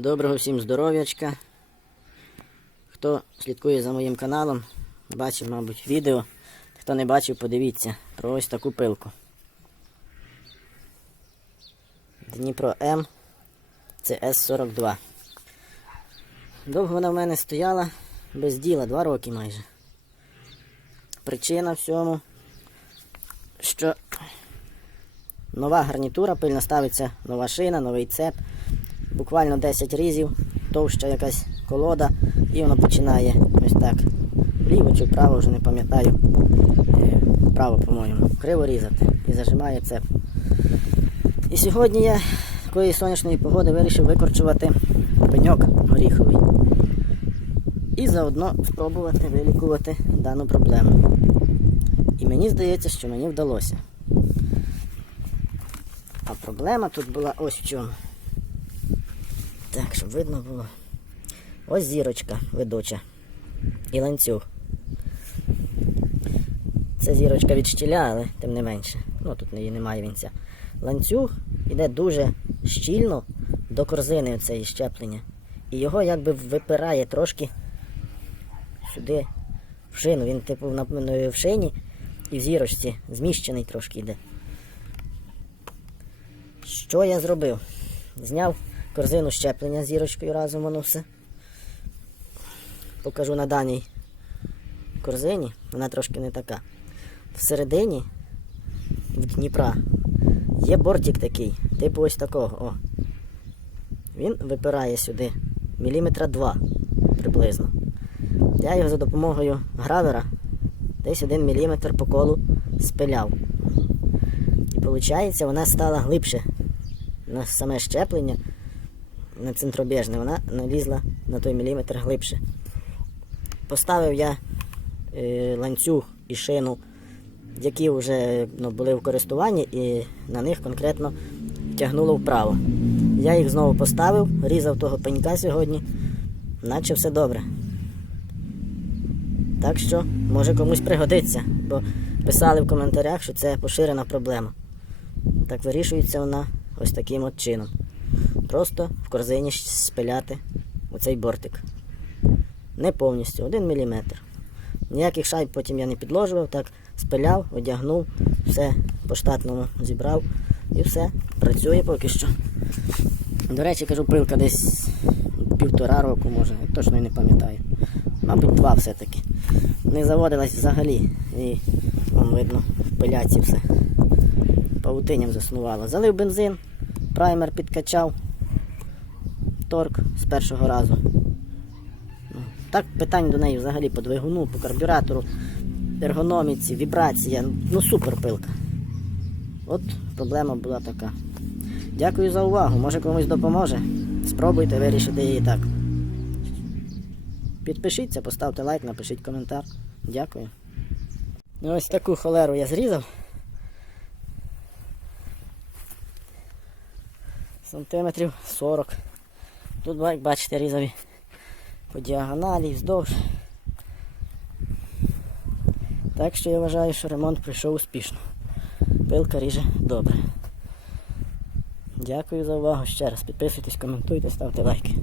Доброго всім здоров'ячка. Хто слідкує за моїм каналом, бачив, мабуть, відео. Хто не бачив, подивіться про ось таку пилку. Дніпро М CS42. Довго вона в мене стояла без діла, два роки майже. Причина всьому, що нова гарнітура, пильно ставиться нова шина, новий цеп буквально 10 різів, товща якась колода, і воно починає ось так. Ліво чи вправо, вже не пам'ятаю. Е, Право, по-моєму, криво різати і зажимає цеп. І сьогодні я такої сонячної погоди вирішив викорчувати пеньок горіховий. І заодно спробувати вилікувати дану проблему. І мені здається, що мені вдалося. А проблема тут була ось в чому. Так, щоб видно було. Ось зірочка ведуча. І ланцюг. Це зірочка від штіля, але тим не менше. Ну тут її немає вінця. Ланцюг йде дуже щільно до корзини цієї щеплення. І його якби випирає трошки сюди в шину. Він типу в шині і в зірочці зміщений трошки йде. Що я зробив? Зняв корзину щеплення зірочкою разом воно все. Покажу на даній корзині, вона трошки не така. Всередині в Дніпра є бортик такий, типу ось такого. О. Він випирає сюди міліметра два приблизно. Я його за допомогою гравера десь один міліметр по колу спиляв. І виходить, вона стала глибше на саме щеплення на центробіжне, вона налізла на той міліметр глибше. Поставив я е, ланцюг і шину, які вже ну, були в користуванні, і на них конкретно тягнуло вправо. Я їх знову поставив, різав того пенька сьогодні, наче все добре. Так що, може комусь пригодиться, бо писали в коментарях, що це поширена проблема. Так вирішується вона ось таким от чином. Просто в корзині спиляти оцей бортик. Не повністю, 1 мм. Ніяких шайб потім я не підложував, так спиляв, одягнув, все по штатному зібрав і все, працює поки що. До речі, кажу, пилка десь півтора року, може, точно не пам'ятаю. Мабуть, два все-таки. Не заводилась взагалі. І вон видно, в пиляці все. Павутинням заснувало. Залив бензин, праймер підкачав, торк з першого разу. Ну, Так, питань до неї взагалі по двигуну, по карбюратору, ергономіці, вібрація. Ну супер пилка. От проблема була така. Дякую за увагу. Може комусь допоможе. Спробуйте вирішити її так. Підпишіться, поставте лайк, напишіть коментар. Дякую. Ну, ось таку холеру я зрізав. Сантиметрів 40. Тут, як бачите, різові по діагоналі, вздовж. Так що я вважаю, що ремонт пройшов успішно. Пилка ріже добре. Дякую за увагу ще раз. Підписуйтесь, коментуйте, ставте лайки.